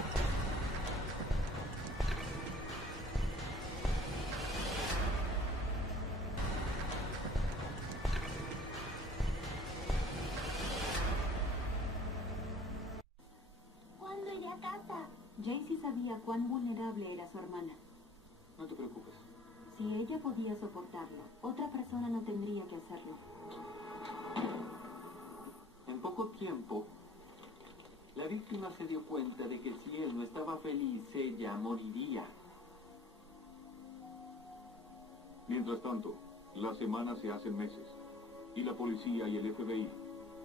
sexual? ¿Cuándo iré a casa? Jaycee sabía cuán vulnerable era su hermana. No te preocupes. Si ella podía soportarlo, otra persona no tendría que hacerlo. En poco tiempo, la víctima se dio cuenta de que si él no estaba feliz, ella moriría. Mientras tanto, las semanas se hacen meses, y la policía y el FBI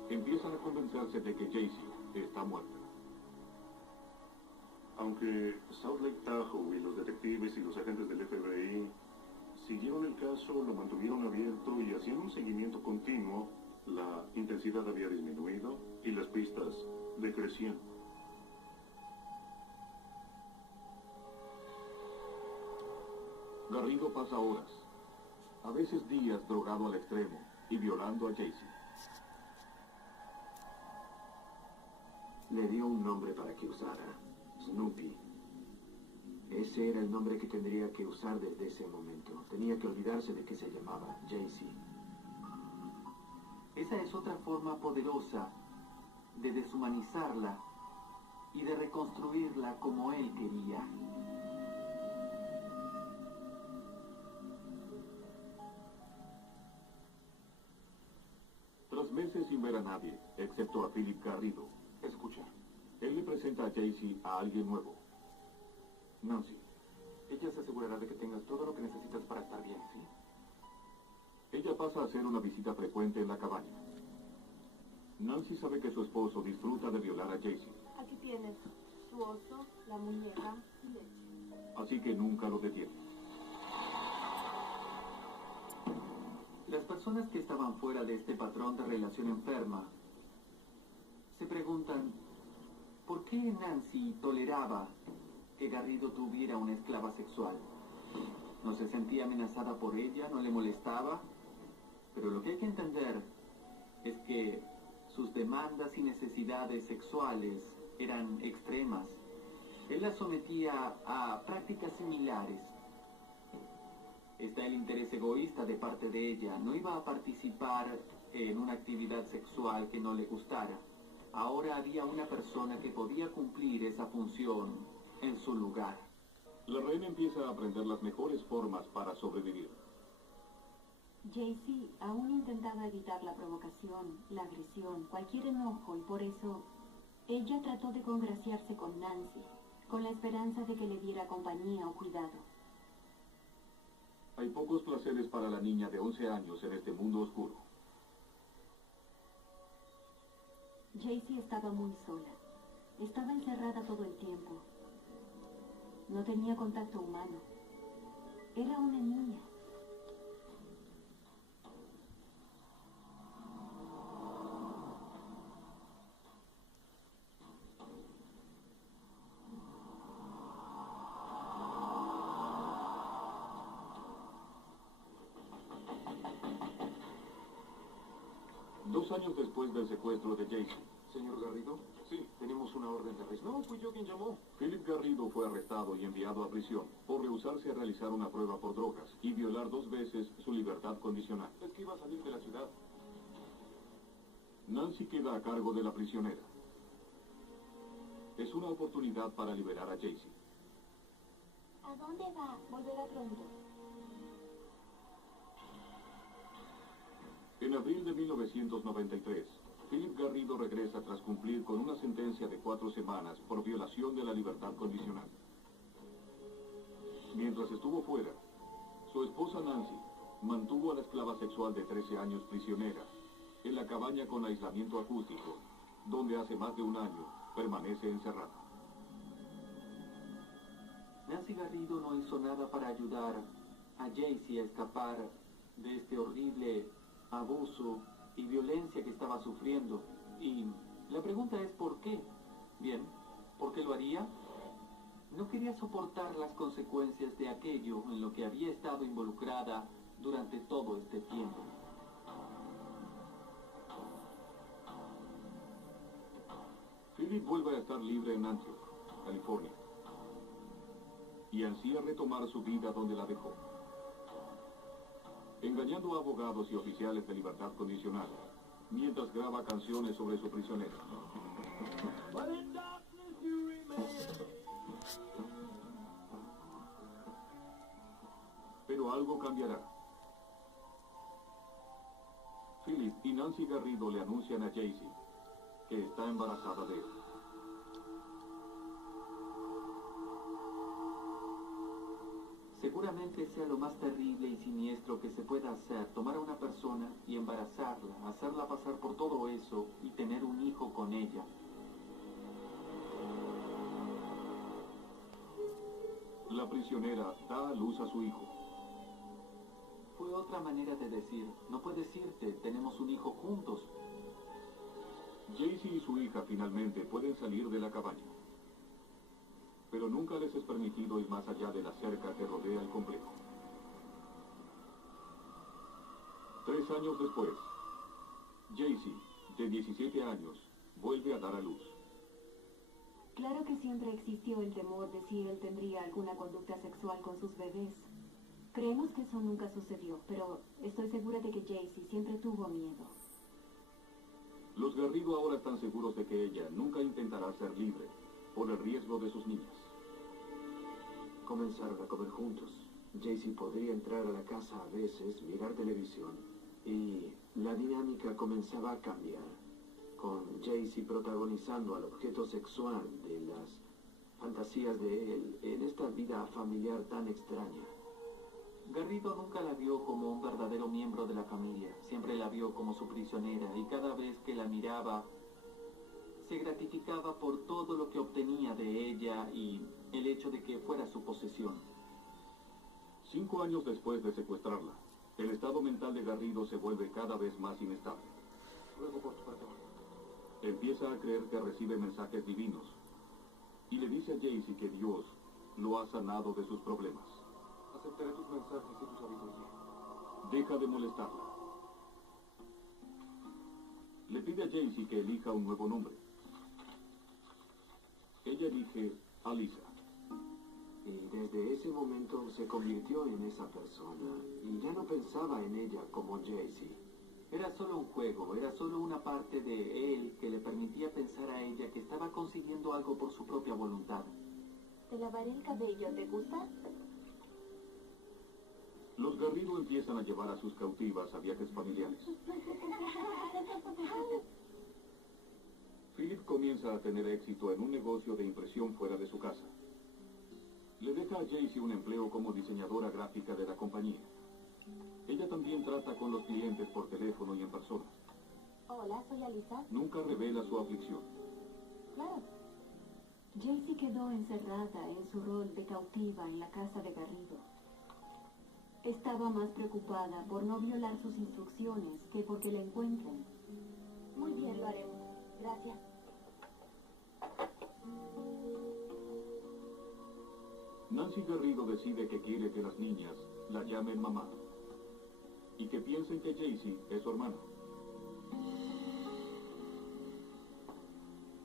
empiezan a convencerse de que Jaycee está muerta. Aunque South Lake Tahoe y los detectives y los agentes del FBI siguieron el caso, lo mantuvieron abierto y hacían un seguimiento continuo, la intensidad había disminuido y las pistas decrecían. Garrido pasa horas, a veces días drogado al extremo y violando a Jaycee. Le dio un nombre para que usara, Snoopy. Ese era el nombre que tendría que usar desde ese momento. Tenía que olvidarse de que se llamaba Jaycee. Esa es otra forma poderosa de deshumanizarla y de reconstruirla como él quería. Tras meses sin ver a nadie, excepto a Philip Garrido, Escucha, él le presenta a Jaycee a alguien nuevo. Nancy. ella se asegurará de que tengas todo lo que necesitas para estar bien, ¿sí? Ella pasa a hacer una visita frecuente en la cabaña. Nancy sabe que su esposo disfruta de violar a Jaycee, Aquí tienes tu oso, la muñeca y leche. así que nunca lo detiene. Las personas que estaban fuera de este patrón de relación enferma se preguntan, ¿por qué Nancy toleraba que Garrido tuviera una esclava sexual? ¿No se sentía amenazada por ella? ¿No le molestaba? Pero lo que hay que entender es que sus demandas y necesidades sexuales eran extremas. Él la sometía a prácticas similares. Está el interés egoísta de parte de ella. No iba a participar en una actividad sexual que no le gustara. Ahora había una persona que podía cumplir esa función en su lugar. La reina empieza a aprender las mejores formas para sobrevivir. Jaycee aún intentaba evitar la provocación, la agresión, cualquier enojo, y por eso ella trató de congraciarse con Nancy, con la esperanza de que le diera compañía o cuidado. Hay pocos placeres para la niña de 11 años en este mundo oscuro. Jaycee estaba muy sola. Estaba encerrada todo el tiempo. No tenía contacto humano. Era una niña. Dos años después del secuestro de Jaycee. Señor Garrido, Sí, tenemos una orden de arresto. no, fui yo quien llamó. Philip Garrido fue arrestado y enviado a prisión por rehusarse a realizar una prueba por drogas y violar 2 veces su libertad condicional. Es que iba a salir de la ciudad. Nancy queda a cargo de la prisionera. Es una oportunidad para liberar a Jaycee. ¿A dónde va? Volverá pronto. En abril de 1993, Philip Garrido regresa tras cumplir con una sentencia de 4 semanas por violación de la libertad condicional. Mientras estuvo fuera, su esposa Nancy mantuvo a la esclava sexual de 13 años prisionera en la cabaña con aislamiento acústico, donde hace más de un año permanece encerrada. Nancy Garrido no hizo nada para ayudar a Jaycee a escapar de este horrible abuso y violencia que estaba sufriendo. Y la pregunta es ¿por qué? Bien, ¿por qué lo haría? No quería soportar las consecuencias de aquello en lo que había estado involucrada durante todo este tiempo. Philip vuelve a estar libre en Antioch. California, y ansía retomar su vida donde la dejó. Engañando a abogados y oficiales de libertad condicional, mientras graba canciones sobre su prisionero. Pero algo cambiará. Philip y Nancy Garrido le anuncian a Jaycee que está embarazada de él. Seguramente sea lo más terrible y siniestro que se pueda hacer, tomar a una persona y embarazarla, hacerla pasar por todo eso y tener un hijo con ella. La prisionera da a luz a su hijo. Fue otra manera de decir, no puedes irte, tenemos un hijo juntos. Jaycee y su hija finalmente pueden salir de la cabaña. Pero nunca les es permitido ir más allá de la cerca que rodea el complejo. 3 años después, Jaycee, de 17 años, vuelve a dar a luz. Claro que siempre existió el temor de si él tendría alguna conducta sexual con sus bebés. Creemos que eso nunca sucedió, pero estoy segura de que Jaycee siempre tuvo miedo. Los Garrido ahora están seguros de que ella nunca intentará ser libre, por el riesgo de sus niñas. Comenzaron a comer juntos. Jaycee podría entrar a la casa a veces, mirar televisión, y la dinámica comenzaba a cambiar, con Jaycee protagonizando al objeto sexual de las fantasías de él en esta vida familiar tan extraña. Garrido nunca la vio como un verdadero miembro de la familia, siempre la vio como su prisionera y cada vez que la miraba se gratificaba por todo lo que obtenía de ella y el hecho de que fuera su posesión. 5 años después de secuestrarla, el estado mental de Garrido se vuelve cada vez más inestable. Luego por tu perdón. Empieza a creer que recibe mensajes divinos y le dice a Jaycee que Dios lo ha sanado de sus problemas. Aceptaré tus mensajes y tu sabiduría. Deja de molestarla. Le pide a Jaycee que elija un nuevo nombre. Ella elige Alisa. Y desde ese momento se convirtió en esa persona, y ya no pensaba en ella como Jaycee. Era solo un juego, era solo una parte de él que le permitía pensar a ella que estaba consiguiendo algo por su propia voluntad. Te lavaré el cabello, ¿te gusta? Los Garrido empiezan a llevar a sus cautivas a viajes familiares. Philip comienza a tener éxito en un negocio de impresión fuera de su casa. Le deja a Jaycee un empleo como diseñadora gráfica de la compañía. Ella también trata con los clientes por teléfono y en persona. Hola, soy Alisa. Nunca revela su aflicción. Claro. Jaycee quedó encerrada en su rol de cautiva en la casa de Garrido. Estaba más preocupada por no violar sus instrucciones que porque la encuentren. Muy bien, lo haremos. Gracias. Nancy Garrido decide que quiere que las niñas la llamen mamá y que piensen que Jaycee es su hermana.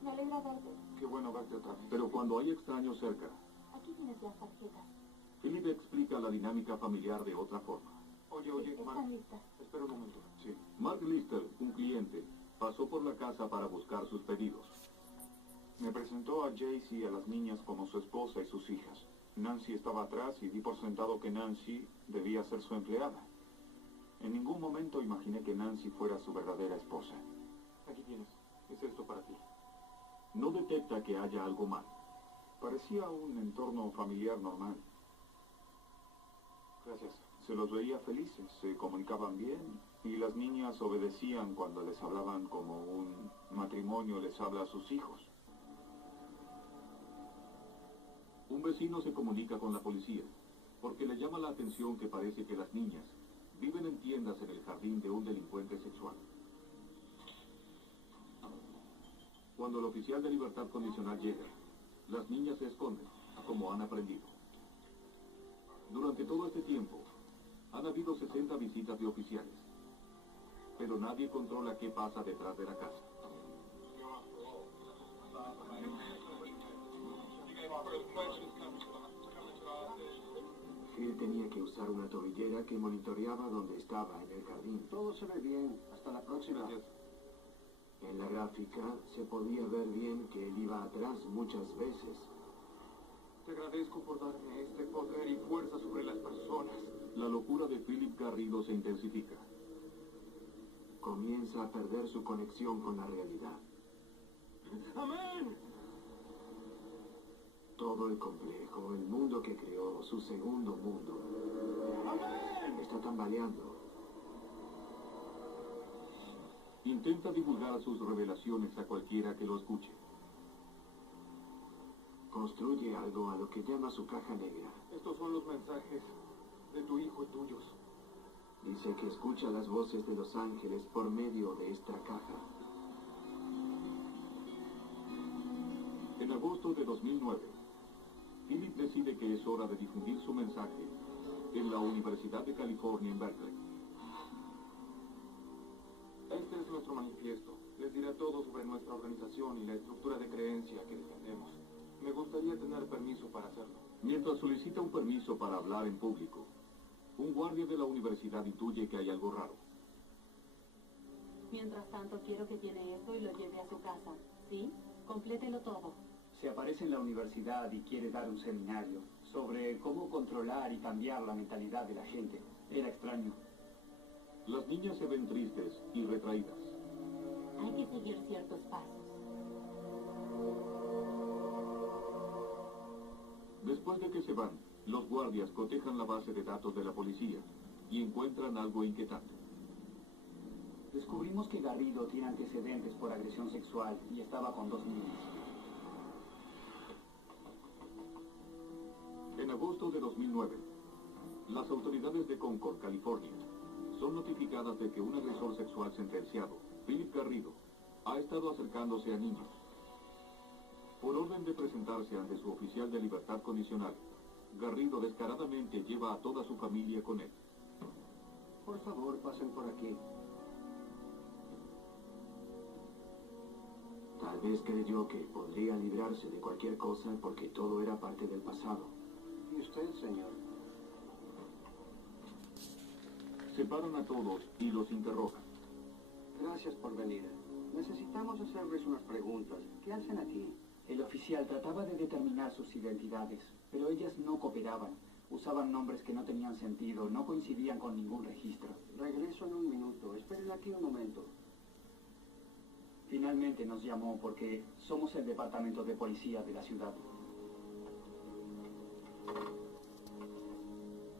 Me alegra verte. Qué bueno verte otra vez. Pero cuando hay extraños cerca, Aquí tienes las tarjetas. Philip explica la dinámica familiar de otra forma. Oye, Están Mark, listas. espera un momento. Sí. Mark Lister, un cliente, pasó por la casa para buscar sus pedidos. Me presentó a Jaycee y a las niñas como su esposa y sus hijas. Nancy estaba atrás y di por sentado que Nancy debía ser su empleada. En ningún momento imaginé que Nancy fuera su verdadera esposa. Aquí tienes. Es esto para ti. No detecta que haya algo mal. Parecía un entorno familiar normal. Gracias. Se los veía felices, se comunicaban bien y las niñas obedecían cuando les hablaban como un matrimonio les habla a sus hijos. Un vecino se comunica con la policía porque le llama la atención que parece que las niñas viven en tiendas en el jardín de un delincuente sexual. Cuando el oficial de libertad condicional llega, las niñas se esconden, como han aprendido. Durante todo este tiempo, han habido 60 visitas de oficiales, pero nadie controla qué pasa detrás de la casa. Phil tenía que usar una tobillera que monitoreaba donde estaba en el jardín. Todo se ve bien. Hasta la próxima. En la gráfica se podía ver bien que él iba atrás muchas veces. Te agradezco por darme este poder y fuerza sobre las personas. La locura de Philip Garrido se intensifica. Comienza a perder su conexión con la realidad. ¡Amén! Todo el complejo, el mundo que creó, su segundo mundo, está tambaleando. Intenta divulgar sus revelaciones a cualquiera que lo escuche. Construye algo a lo que llama su caja negra. Estos son los mensajes de tu hijo y tuyos. Dice que escucha las voces de los ángeles por medio de esta caja. En agosto de 2009, Philip decide que es hora de difundir su mensaje en la Universidad de California en Berkeley. Este es nuestro manifiesto. Les diré todo sobre nuestra organización y la estructura de creencia que defendemos. Me gustaría tener permiso para hacerlo. Mientras solicita un permiso para hablar en público, un guardia de la universidad intuye que hay algo raro. Mientras tanto, quiero que llene esto y lo lleve a su casa. ¿Sí? Complételo todo. Se aparece en la universidad y quiere dar un seminario sobre cómo controlar y cambiar la mentalidad de la gente. Era extraño. Las niñas se ven tristes y retraídas. Hay que seguir ciertos pasos. Después de que se van, los guardias cotejan la base de datos de la policía y encuentran algo inquietante. Descubrimos que Garrido tiene antecedentes por agresión sexual y estaba con 2 niñas. En agosto de 2009, las autoridades de Concord, California, son notificadas de que un agresor sexual sentenciado, Philip Garrido, ha estado acercándose a niños. Por orden de presentarse ante su oficial de libertad condicional, Garrido descaradamente lleva a toda su familia con él. Por favor, pasen por aquí. Tal vez creyó que podría librarse de cualquier cosa porque todo era parte del pasado. ¿Y usted, señor? Separan a todos y los interrogan. Gracias por venir. Necesitamos hacerles unas preguntas. ¿Qué hacen aquí? El oficial trataba de determinar sus identidades, pero ellas no cooperaban. Usaban nombres que no tenían sentido, no coincidían con ningún registro. Regreso en un minuto. Esperen aquí un momento. Finalmente nos llamó porque somos el departamento de policía de la ciudad.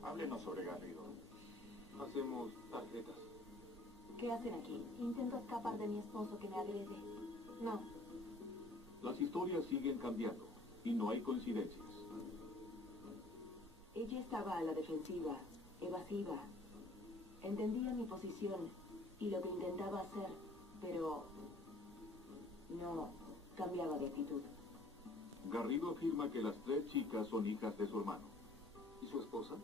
Háblenos sobre Garrido. Hacemos tarjetas. ¿Qué hacen aquí? Intento escapar de mi esposo que me agrede. No. Las historias siguen cambiando y no hay coincidencias. Ella estaba a la defensiva, evasiva. Entendía mi posición y lo que intentaba hacer, pero no cambiaba de actitud. Garrido afirma que las 3 chicas son hijas de su hermano. ¿Y su esposa?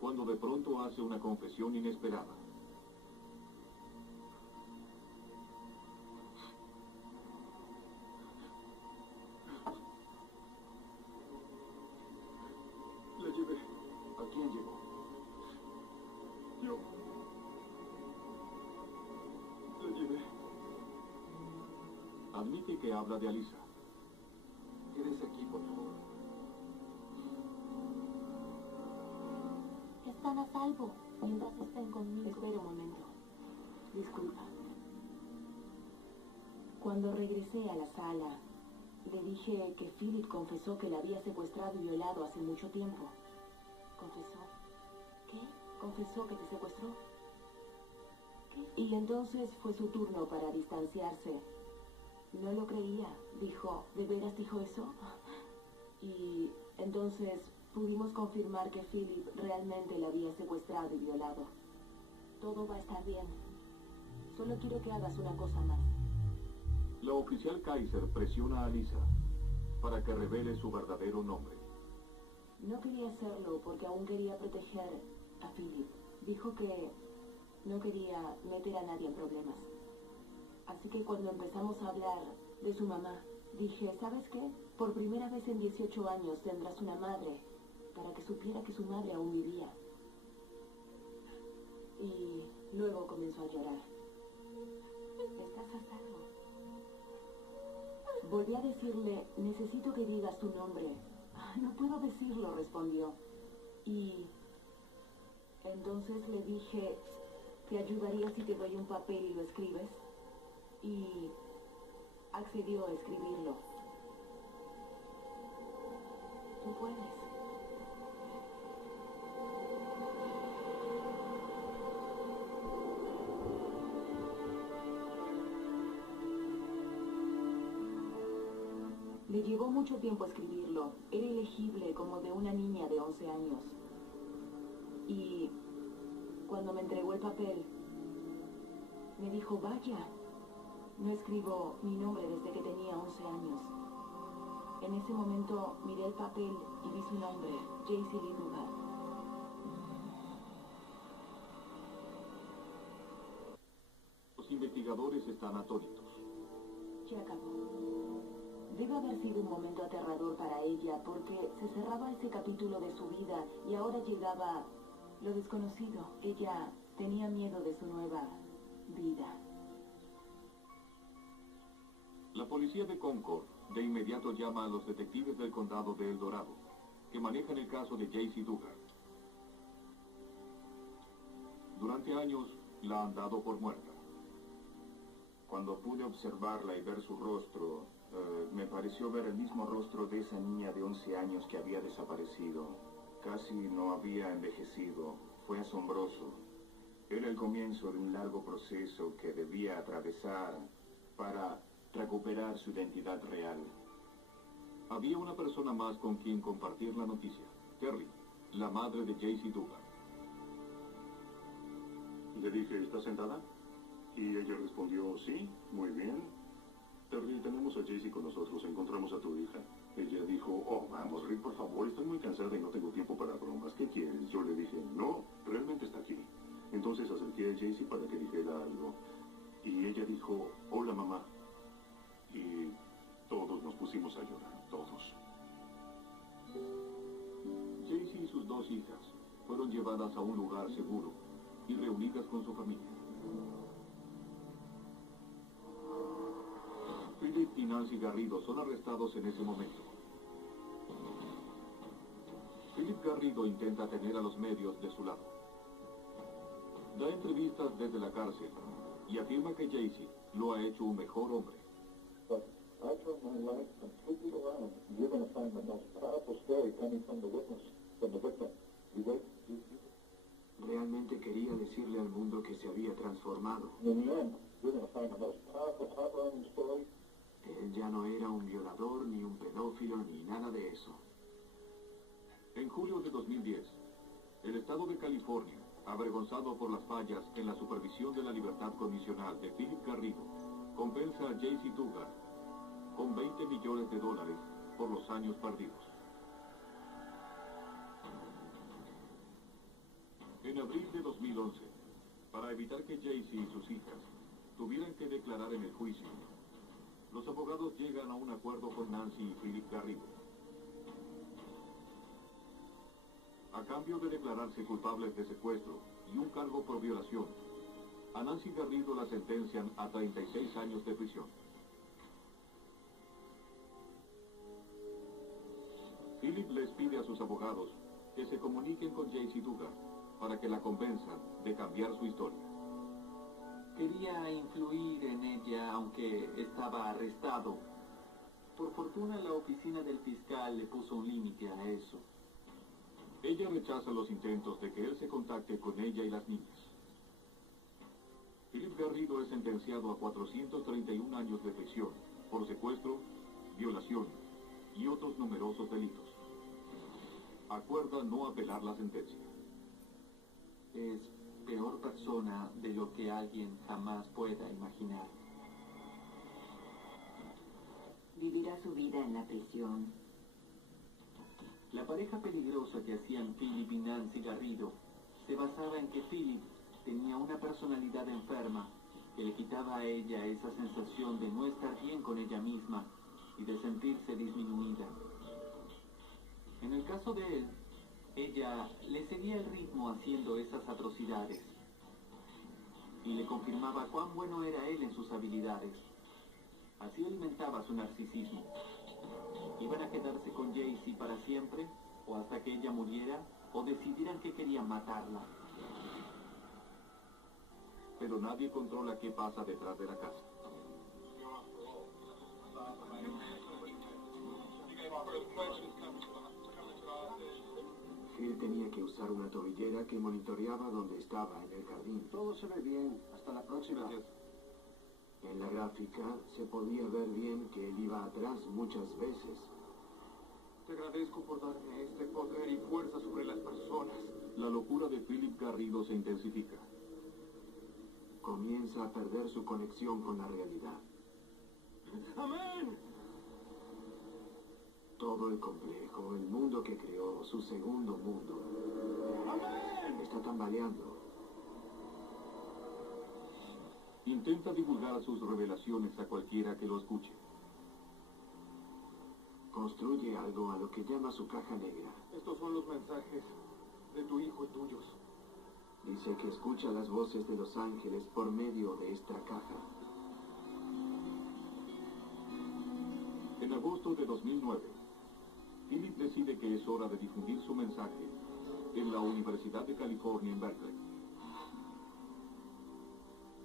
Cuando de pronto hace una confesión inesperada. La llevé. ¿A quién llevó? Yo. La llevé. Admite que habla de Alisa. Quédese aquí, por favor. Están a salvo mientras estén conmigo. Espera un momento. Disculpa. Cuando regresé a la sala, le dije que Philip confesó que la había secuestrado y violado hace mucho tiempo. ¿Confesó? ¿Qué? ¿Confesó que te secuestró? ¿Qué? Y entonces fue su turno para distanciarse. No lo creía. Dijo, ¿de veras dijo eso? Y entonces pudimos confirmar que Philip realmente la había secuestrado y violado. Todo va a estar bien. Solo quiero que hagas una cosa más. La oficial Kaiser presiona a Alisa para que revele su verdadero nombre. No quería hacerlo porque aún quería proteger a Philip. Dijo que no quería meter a nadie en problemas. Así que cuando empezamos a hablar de su mamá, Dije, ¿sabes qué? Por primera vez en 18 años tendrás una madre, para que supiera que su madre aún vivía. Y luego comenzó a llorar. ¿Estás a salvo? Volví a decirle, necesito que digas tu nombre. "Ah, no puedo decirlo", respondió. Y entonces le dije, ¿te ayudaría si te doy un papel y lo escribes? Y accedió a escribirlo. Tú puedes. Le llevó mucho tiempo escribirlo. Era ilegible como de una niña de 11 años. Y cuando me entregó el papel, me dijo, vaya, no escribo mi nombre desde que tenía 11 años. En ese momento miré el papel y vi su nombre, Jaycee Lee Duggar. Los investigadores están atónitos. Ya acabó. Debe haber sido un momento aterrador para ella, porque se cerraba ese capítulo de su vida y ahora llegaba lo desconocido. Ella tenía miedo de su nueva vida. La policía de Concord de inmediato llama a los detectives del condado de El Dorado, que manejan el caso de Jaycee Duggar. Durante años la han dado por muerta. Cuando pude observarla y ver su rostro, me pareció ver el mismo rostro de esa niña de 11 años que había desaparecido. Casi no había envejecido. Fue asombroso. Era el comienzo de un largo proceso que debía atravesar para recuperar su identidad real. Había una persona más con quien compartir la noticia, Terry, la madre de Jaycee Duggar. Le dije, ¿está sentada? Y ella respondió, sí, muy bien. Terry, tenemos a Jaycee con nosotros, encontramos a tu hija. Ella dijo, oh, vamos, Rick, por favor, estoy muy cansada y no tengo tiempo para bromas. ¿Qué quieres? Yo le dije, no, realmente está aquí. Entonces acerqué a Jaycee para que dijera algo. Y ella dijo, hola, mamá. Y todos nos pusimos a llorar, todos. Jaycee y sus dos hijas fueron llevadas a un lugar seguro y reunidas con su familia. Philip y Nancy Garrido son arrestados en ese momento. Philip Garrido intenta tener a los medios de su lado. Da entrevistas desde la cárcel y afirma que Jaycee lo ha hecho un mejor hombre. But I turned my life completely around. You're going to find the most powerful story coming from the witness, from the victim. You wait. Realmente quería decirle al mundo que se había transformado. In the end, you're going to find the most powerful, heart-wrenching story. Él ya no era un violador, ni un pedófilo, ni nada de eso. En julio de 2010, el estado de California, avergonzado por las fallas en la supervisión de la libertad condicional de Philip Garrido, compensa a Jaycee Duggar con $20 millones por los años perdidos. En abril de 2011, para evitar que Jaycee y sus hijas tuvieran que declarar en el juicio, los abogados llegan a un acuerdo con Nancy y Philip Garrido. A cambio de declararse culpables de secuestro y un cargo por violación, a Nancy Garrido la sentencian a 36 años de prisión. Philip les pide a sus abogados que se comuniquen con Jaycee Duggar para que la convenzan de cambiar su historia. Quería influir en ella aunque estaba arrestado. Por fortuna la oficina del fiscal le puso un límite a eso. Ella rechaza los intentos de que él se contacte con ella y las niñas. Philip Garrido es sentenciado a 431 años de prisión por secuestro, violación y otros numerosos delitos. Acuerda no apelar la sentencia. Es peor persona de lo que alguien jamás pueda imaginar. Vivirá su vida en la prisión. La pareja peligrosa que hacían Philip y Nancy Garrido se basaba en que Philip tenía una personalidad enferma que le quitaba a ella esa sensación de no estar bien con ella misma y de sentirse disminuida. En el caso de él, ella le seguía el ritmo haciendo esas atrocidades y le confirmaba cuán bueno era él en sus habilidades. Así alimentaba su narcisismo. ¿Iban a quedarse con Jaycee para siempre, o hasta que ella muriera, o decidieran que querían matarla? Pero nadie controla qué pasa detrás de la casa. Phil tenía que usar una tobillera que monitoreaba donde estaba en el jardín. Todo se ve bien. Hasta la próxima. En la gráfica se podía ver bien que él iba atrás muchas veces. Te agradezco por darme este poder y fuerza sobre las personas. La locura de Philip Garrido se intensifica. Comienza a perder su conexión con la realidad. ¡Amén! Todo el complejo, el mundo que creó, su segundo mundo, está tambaleando. Intenta divulgar sus revelaciones a cualquiera que lo escuche. Construye algo a lo que llama su caja negra. Estos son los mensajes de tu hijo y tuyos. Dice que escucha las voces de los ángeles por medio de esta caja. En agosto de 2009, Philip decide que es hora de difundir su mensaje en la Universidad de California en Berkeley.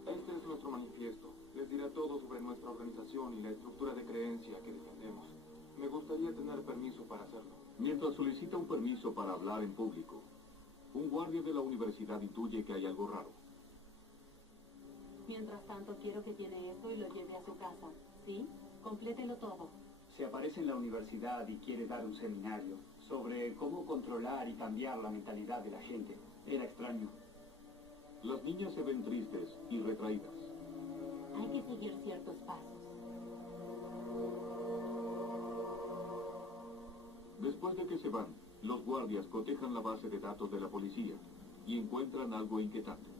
Este es nuestro manifiesto. Les dirá todo sobre nuestra organización y la estructura de creencia que defendemos. Me gustaría tener permiso para hacerlo. Mientras solicita un permiso para hablar en público, un guardia de la universidad intuye que hay algo raro. Mientras tanto, quiero que llene esto y lo lleve a su casa. ¿Sí? Complételo todo. Se aparece en la universidad y quiere dar un seminario sobre cómo controlar y cambiar la mentalidad de la gente. Era extraño. Las niñas se ven tristes y retraídas. Hay que seguir ciertos pasos. Después de que se van, los guardias cotejan la base de datos de la policía y encuentran algo inquietante.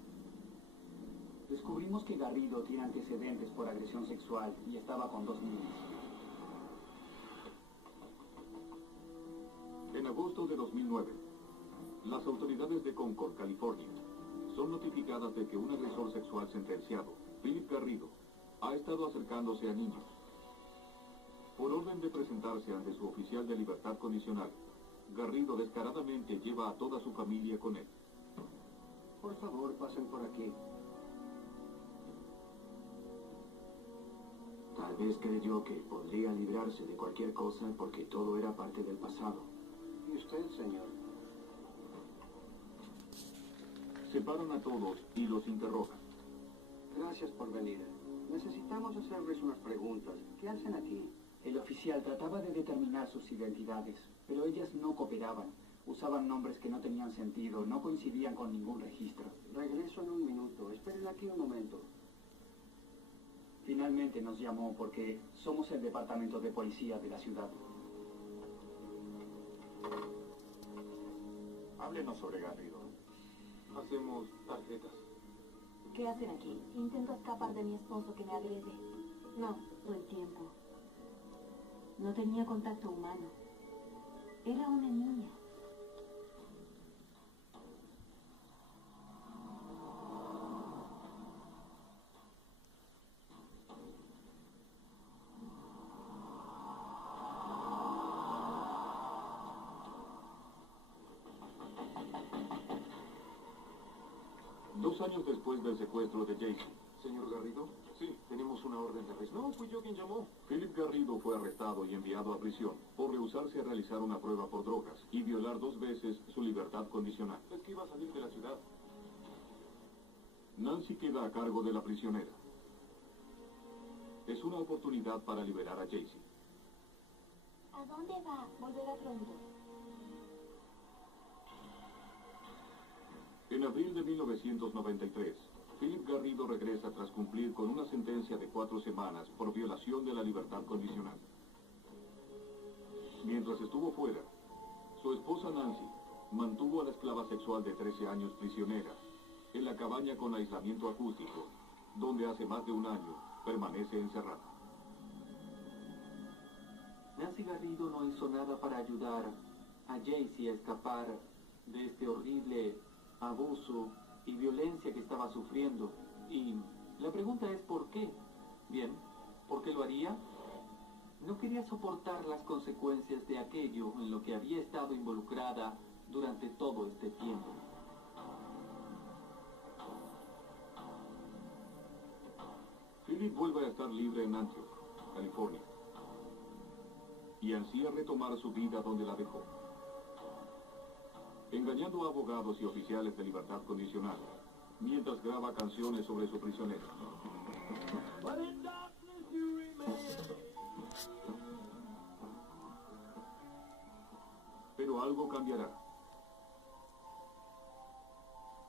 Descubrimos que Garrido tiene antecedentes por agresión sexual y estaba con 2 niñas. En agosto de 2009, las autoridades de Concord, California, son notificadas de que un agresor sexual sentenciado, Philip Garrido, ha estado acercándose a niños. Por orden de presentarse ante su oficial de libertad condicional, Garrido descaradamente lleva a toda su familia con él. Por favor, pasen por aquí. Tal vez creyó que podría librarse de cualquier cosa porque todo era parte del pasado. ¿Y usted, señor? Separan a todos y los interrogan. Gracias por venir. Necesitamos hacerles unas preguntas. ¿Qué hacen aquí? El oficial trataba de determinar sus identidades, pero ellas no cooperaban. Usaban nombres que no tenían sentido, no coincidían con ningún registro. Regreso en un minuto. Esperen aquí un momento. Finalmente nos llamó porque somos el departamento de policía de la ciudad. Háblenos sobre Garrido. Hacemos tarjetas. ¿Qué hacen aquí? Intento escapar de mi esposo que me agrede. No, todo el tiempo. No tenía contacto humano. Era una niña. Dos años después del secuestro de Jaycee, Señor Garrido, sí, tenemos una orden de arresto. No, fui yo quien llamó. Philip Garrido fue arrestado y enviado a prisión por rehusarse a realizar una prueba por drogas y violar 2 veces su libertad condicional. Es que iba a salir de la ciudad. Nancy queda a cargo de la prisionera. Es una oportunidad para liberar a Jaycee. ¿A dónde va? Volverá pronto. En abril de 1993, Philip Garrido regresa tras cumplir con una sentencia de 4 semanas por violación de la libertad condicional. Mientras estuvo fuera, su esposa Nancy mantuvo a la esclava sexual de 13 años prisionera en la cabaña con aislamiento acústico, donde hace más de un año permanece encerrada. Nancy Garrido no hizo nada para ayudar a Jaycee a escapar de este horrible abuso y violencia que estaba sufriendo. Y la pregunta es ¿por qué? Bien, ¿por qué lo haría? No quería soportar las consecuencias de aquello en lo que había estado involucrada durante todo este tiempo. Philip vuelve a estar libre en Antioch, California, y ansía retomar su vida donde la dejó. Engañando a abogados y oficiales de libertad condicional, mientras graba canciones sobre su prisionero. Pero algo cambiará.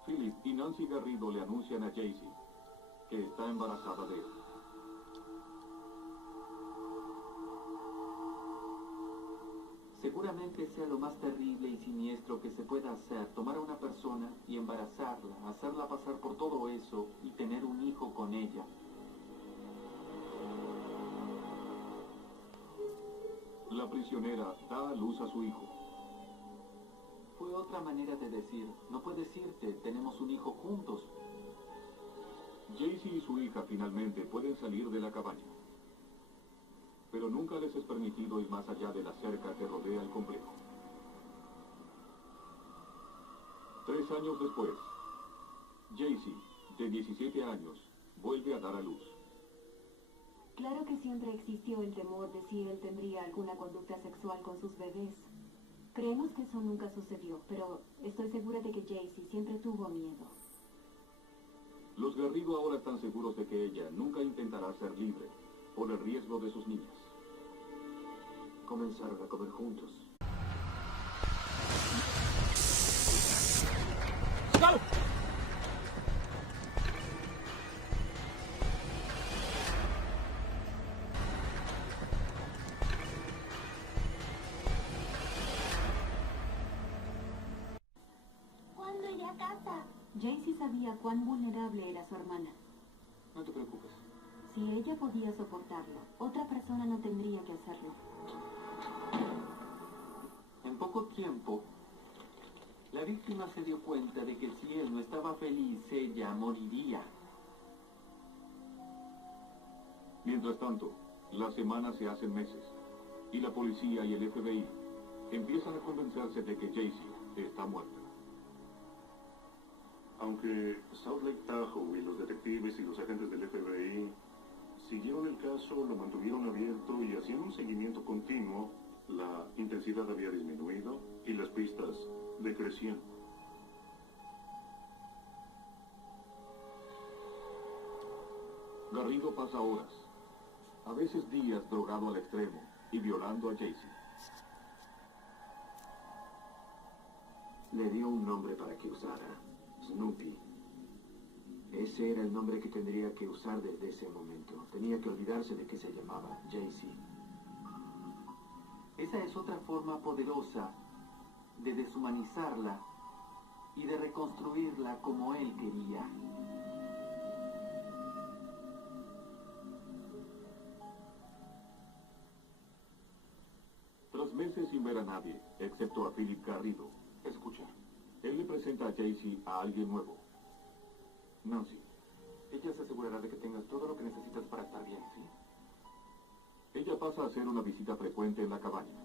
Philip y Nancy Garrido le anuncian a Jaycee que está embarazada de él. Seguramente sea lo más terrible y siniestro que se pueda hacer, tomar a una persona y embarazarla, hacerla pasar por todo eso y tener un hijo con ella. La prisionera da a luz a su hijo. Fue otra manera de decir, no puedes irte, tenemos un hijo juntos. Jaycee y su hija finalmente pueden salir de la cabaña, pero nunca les es permitido ir más allá de la cerca que rodea el complejo. 3 años después, Jaycee, de 17 años, vuelve a dar a luz. Claro que siempre existió el temor de si él tendría alguna conducta sexual con sus bebés. Creemos que eso nunca sucedió, pero estoy segura de que Jaycee siempre tuvo miedo. Los Garrido ahora están seguros de que ella nunca intentará ser libre por el riesgo de sus niñas. Comenzaron a comer juntos. ¿Cuándo iré a casa? Jaycee sabía cuán vulnerable era su hermana. No te preocupes. Si ella podía soportarlo, otra persona no tendría que hacerlo. En poco tiempo, la víctima se dio cuenta de que si él no estaba feliz, ella moriría. Mientras tanto, las semanas se hacen meses, y la policía y el FBI empiezan a convencerse de que Jaycee está muerta. Aunque South Lake Tahoe y los detectives y los agentes del FBI siguieron el caso, lo mantuvieron abierto y hacían un seguimiento continuo, la intensidad había disminuido y las pistas decrecían. Garrido pasa horas, a veces días, drogado al extremo y violando a Jaycee. Le dio un nombre para que usara. Snoopy. Ese era el nombre que tendría que usar desde ese momento. Tenía que olvidarse de que se llamaba Jaycee. Esa es otra forma poderosa de deshumanizarla y de reconstruirla como él quería. Tras meses sin ver a nadie, excepto a Philip Garrido, Escucha, él le presenta a Jaycee a alguien nuevo. Nancy. ella se asegurará de que tengas todo lo que necesitas para estar bien, ¿sí? Ella pasa a hacer una visita frecuente en la cabaña.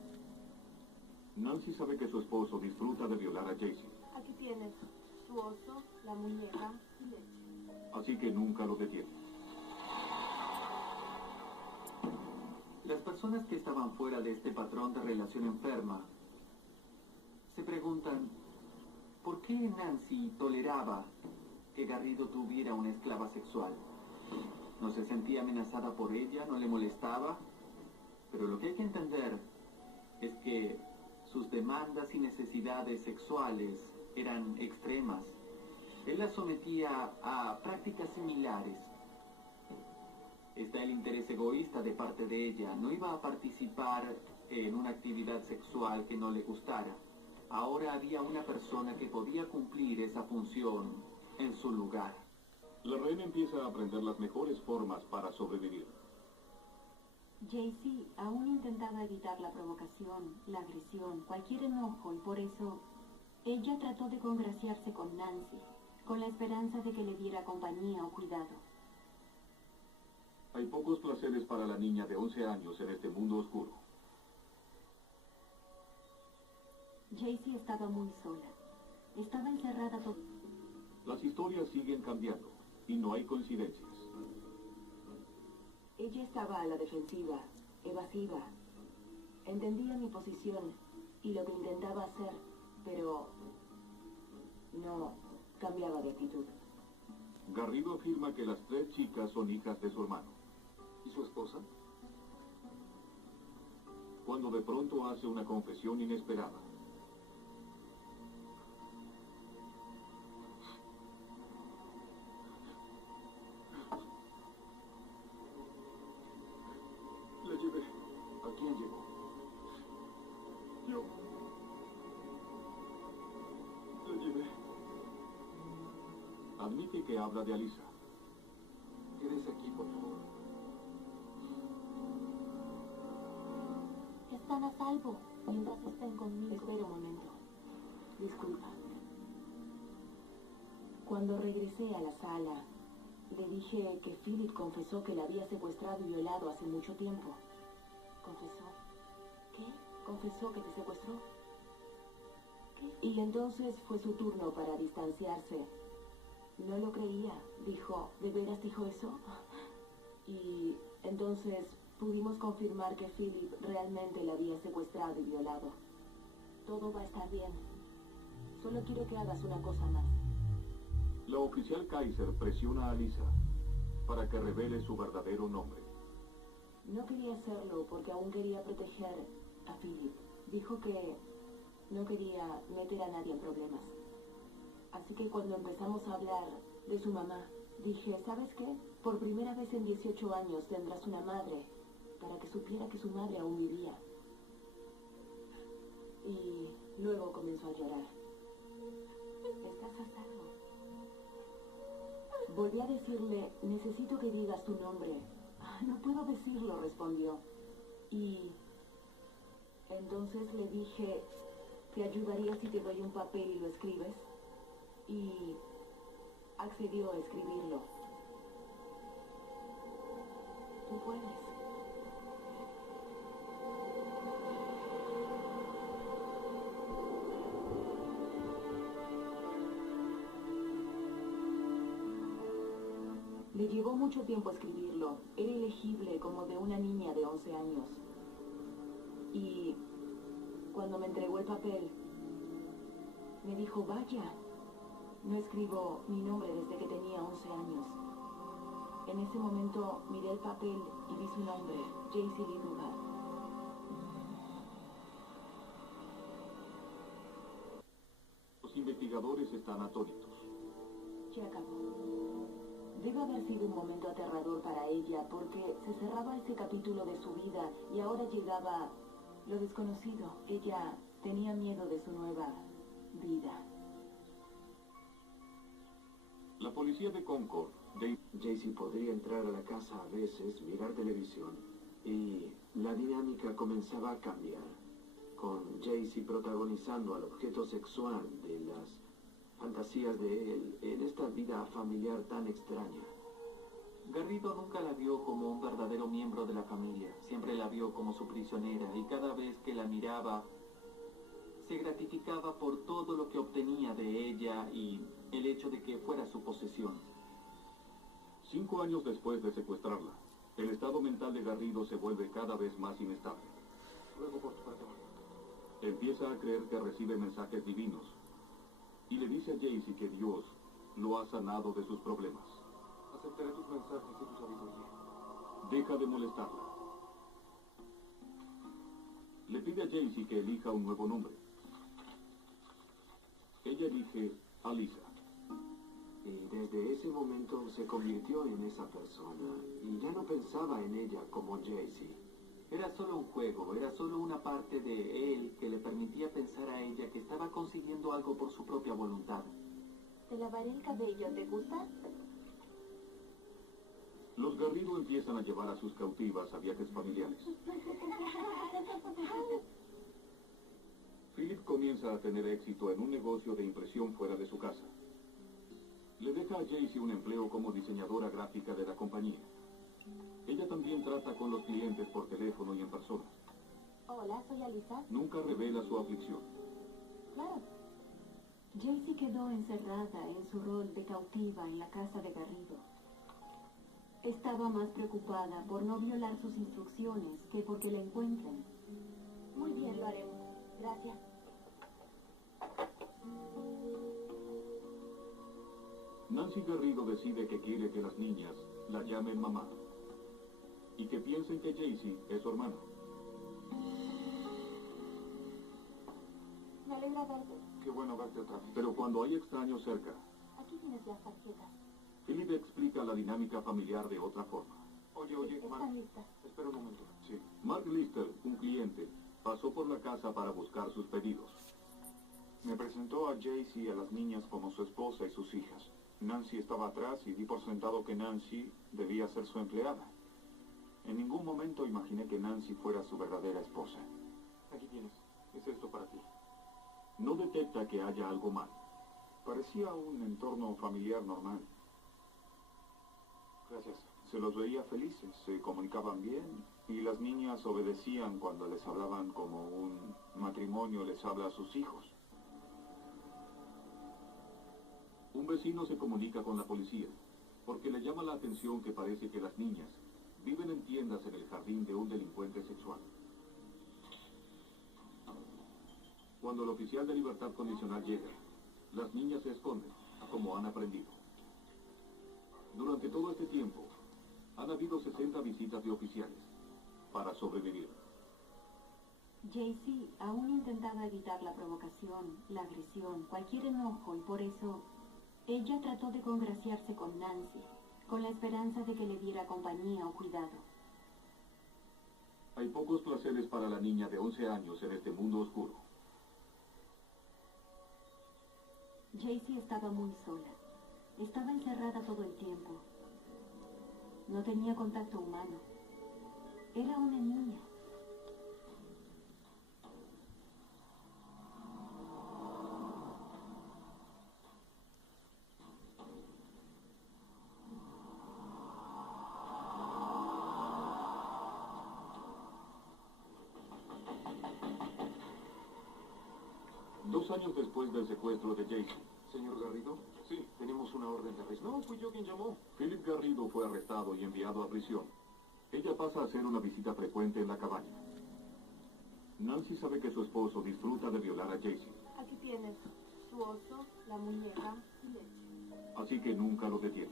Nancy sabe que su esposo disfruta de violar a Jaycee, Aquí tienes su oso, la muñeca y leche. así que nunca lo detiene. Las personas que estaban fuera de este patrón de relación enferma se preguntan, ¿por qué Nancy toleraba que Garrido tuviera una esclava sexual? ¿No se sentía amenazada por ella? ¿No le molestaba? Pero lo que hay que entender es que sus demandas y necesidades sexuales eran extremas. Él la sometía a prácticas similares. Está el interés egoísta de parte de ella. No iba a participar en una actividad sexual que no le gustara. Ahora había una persona que podía cumplir esa función en su lugar. La reina empieza a aprender las mejores formas para sobrevivir. Jaycee aún intentaba evitar la provocación, la agresión, cualquier enojo, y por eso ella trató de congraciarse con Nancy, con la esperanza de que le diera compañía o cuidado. Hay pocos placeres para la niña de 11 años en este mundo oscuro. Jaycee estaba muy sola. Estaba encerrada por... Las historias siguen cambiando y no hay coincidencias. Ella estaba a la defensiva, evasiva. Entendía mi posición y lo que intentaba hacer, pero no cambiaba de actitud. Garrido afirma que las 3 chicas son hijas de su hermano. ¿Y su esposa? Cuando de pronto hace una confesión inesperada. La llevé. ¿A quién llevó? Yo. La llevé. Admite que habla de Alisa. Quédese aquí, por favor. Están a salvo mientras estén conmigo. Espera un momento. Disculpa. Cuando regresé a la sala, le dije que Philip confesó que la había secuestrado y violado hace mucho tiempo. ¿Confesó? ¿Qué? ¿Confesó que te secuestró? ¿Qué? Y entonces fue su turno para distanciarse. No lo creía. Dijo, ¿de veras dijo eso? Y entonces pudimos confirmar que Philip realmente la había secuestrado y violado. Todo va a estar bien. Solo quiero que hagas una cosa más. La oficial Kaiser presiona a Alisa para que revele su verdadero nombre. No quería hacerlo porque aún quería proteger a Philip. Dijo que no quería meter a nadie en problemas. Así que cuando empezamos a hablar de su mamá, dije, ¿sabes qué? Por primera vez en 18 años tendrás una madre, para que supiera que su madre aún vivía. Y luego comenzó a llorar. ¿Estás a salvo? Volví a decirle, necesito que digas tu nombre. No puedo decirlo, respondió. Y entonces le dije, ¿te ayudaría si te doy un papel y lo escribes? Y accedió a escribirlo. Tú puedes. Le llevó mucho tiempo escribirlo. Era ilegible como de una niña de 11 años. Y cuando me entregó el papel, me dijo, vaya, no escribo mi nombre desde que tenía 11 años. En ese momento miré el papel y vi su nombre, Jaycee Lee Duggar. Los investigadores están atónitos. Se acabó. Debe haber sido un momento aterrador para ella porque se cerraba ese capítulo de su vida y ahora llegaba lo desconocido. Ella tenía miedo de su nueva vida. La policía de Concord, Jaycee podría entrar a la casa a veces, mirar televisión, y la dinámica comenzaba a cambiar, con Jaycee protagonizando al objeto sexual de las fantasías de él en esta vida familiar tan extraña. Garrido nunca la vio como un verdadero miembro de la familia. Siempre la vio como su prisionera y cada vez que la miraba se gratificaba por todo lo que obtenía de ella y el hecho de que fuera su posesión. 5 años después de secuestrarla, el estado mental de Garrido se vuelve cada vez más inestable. Luego por tu parte. Empieza a creer que recibe mensajes divinos y le dice a Jaycee que Dios lo ha sanado de sus problemas. Aceptaré tus mensajes y tu sabiduría. Deja de molestarla. Le pide a Jaycee que elija un nuevo nombre. Ella elige Alisa. Y desde ese momento se convirtió en esa persona y ya no pensaba en ella como Jaycee. Era solo un juego, era solo una parte de él que le permitía pensar a ella que estaba consiguiendo algo por su propia voluntad. Te lavaré el cabello, ¿te gusta? Los Garrido empiezan a llevar a sus cautivas a viajes familiares. Philip comienza a tener éxito en un negocio de impresión fuera de su casa. Le deja a Jaycee un empleo como diseñadora gráfica de la compañía. Ella también trata con los clientes por teléfono y en persona. Hola, soy Alisa. Nunca revela su aflicción. Claro. Jaycee quedó encerrada en su rol de cautiva en la casa de Garrido. Estaba más preocupada por no violar sus instrucciones que porque la encuentren. Muy bien, lo haremos. Gracias. Nancy Garrido decide que quiere que las niñas la llamen mamá y que piensen que Jaycee es su hermana. Me alegra verte. Qué bueno verte otra vez. Pero cuando hay extraños cerca, Aquí tienes las tarjetas. Philip explica la dinámica familiar de otra forma. Oye, Mark. Están listas. Espera un momento. Sí. Mark Lister, un cliente, pasó por la casa para buscar sus pedidos. Me presentó a Jaycee y a las niñas como su esposa y sus hijas. Nancy estaba atrás y di por sentado que Nancy debía ser su empleada. En ningún momento imaginé que Nancy fuera su verdadera esposa. Aquí tienes. Es esto para ti. No detecta que haya algo mal. Parecía un entorno familiar normal. Gracias. Se los veía felices, se comunicaban bien y las niñas obedecían cuando les hablaban como un matrimonio les habla a sus hijos. Un vecino se comunica con la policía porque le llama la atención que parece que las niñas viven en tiendas en el jardín de un delincuente sexual. Cuando el oficial de libertad condicional llega, las niñas se esconden, como han aprendido. Durante todo este tiempo, han habido 60 visitas de oficiales para sobrevivir. Jaycee aún intentaba evitar la provocación, la agresión, cualquier enojo, y por eso ella trató de congraciarse con Nancy, con la esperanza de que le diera compañía o cuidado. Hay pocos placeres para la niña de 11 años en este mundo oscuro. Jaycee estaba muy sola. Estaba encerrada todo el tiempo. No tenía contacto humano. Era una niña. Dos años después del secuestro de Jaycee. Señor Garrido, sí, tenemos una orden de arresto. No, fui yo quien llamó. Philip Garrido fue arrestado y enviado a prisión. Ella pasa a hacer una visita frecuente en la cabaña. Nancy sabe que su esposo disfruta de violar a Jaycee. Aquí tienes su oso, la muñeca y leche. Así que nunca lo detiene.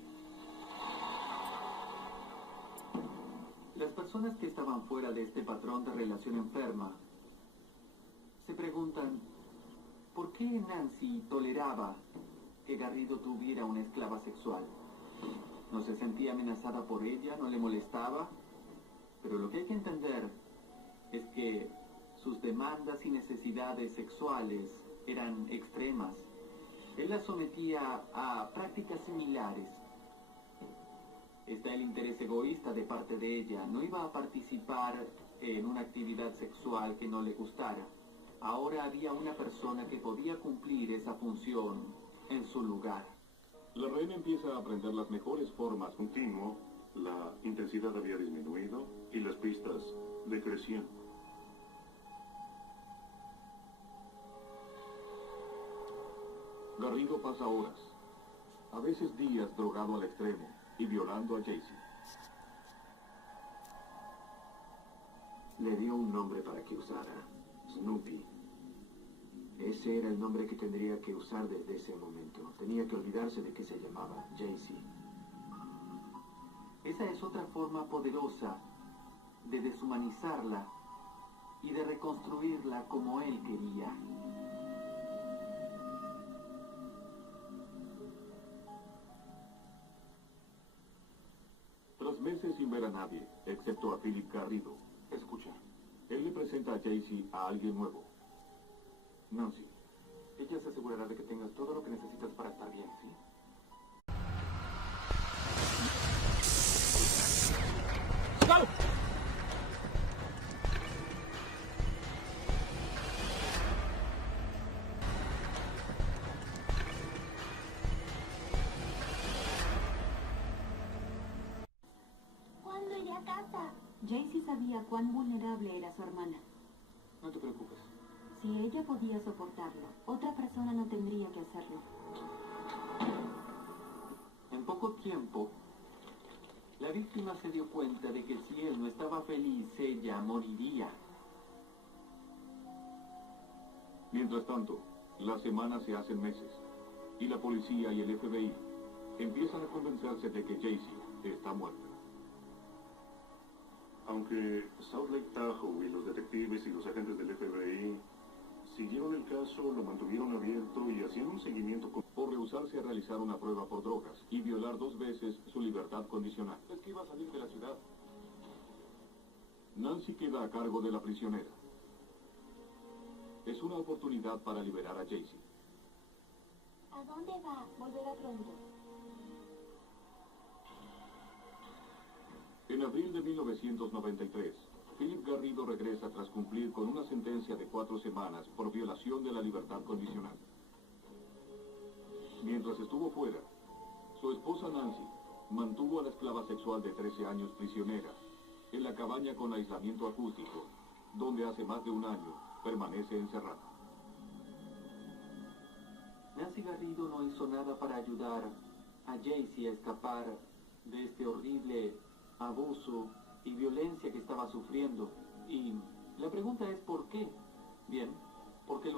Las personas que estaban fuera de este patrón de relación enferma se preguntan, ¿por qué Nancy toleraba que Garrido tuviera una esclava sexual? ¿No se sentía amenazada por ella? ¿No le molestaba? Pero lo que hay que entender es que sus demandas y necesidades sexuales eran extremas. Él la sometía a prácticas similares. Está el interés egoísta de parte de ella. No iba a participar en una actividad sexual que no le gustara. Ahora había una persona que podía cumplir esa función en su lugar. La reina empieza a aprender las mejores formas. Continuo, la intensidad había disminuido y las pistas decrecían. Garrido pasa horas, a veces días, drogado al extremo y violando a Jaycee. Le dio un nombre para que usara, Snoopy. Ese era el nombre que tendría que usar desde ese momento. Tenía que olvidarse de que se llamaba Jaycee. Esa es otra forma poderosa de deshumanizarla y de reconstruirla como él quería. Tras meses sin ver a nadie, excepto a Philip Garrido, Escucha, él le presenta a Jaycee a alguien nuevo. Nancy. ella se asegurará de que tengas todo lo que necesitas para estar bien, ¿sí? Jaycee sabía cuán vulnerable era su hermana. No te preocupes. Si ella podía soportarlo, otra persona no tendría que hacerlo. En poco tiempo, la víctima se dio cuenta de que si él no estaba feliz, ella moriría. Mientras tanto, las semanas se hacen meses, y la policía y el FBI empiezan a convencerse de que Jaycee está muerta. Aunque South Lake Tahoe y los detectives y los agentes del FBI siguieron el caso, lo mantuvieron abierto y hacían un seguimiento por rehusarse a realizar una prueba por drogas y violar 2 veces su libertad condicional. Es que iba a salir de la ciudad. Nancy queda a cargo de la prisionera. Es una oportunidad para liberar a Jaycee. ¿A dónde va? Volverá pronto. En abril de 1993, Philip Garrido regresa tras cumplir con una sentencia de 4 semanas por violación de la libertad condicional. Mientras estuvo fuera, su esposa Nancy mantuvo a la esclava sexual de 13 años prisionera en la cabaña con aislamiento acústico, donde hace más de un año permanece encerrada. Nancy Garrido no hizo nada para ayudar a Jaycee a escapar de este horrible abuso y violencia que estaba sufriendo. Y la pregunta es ¿por qué? Bien, porque lo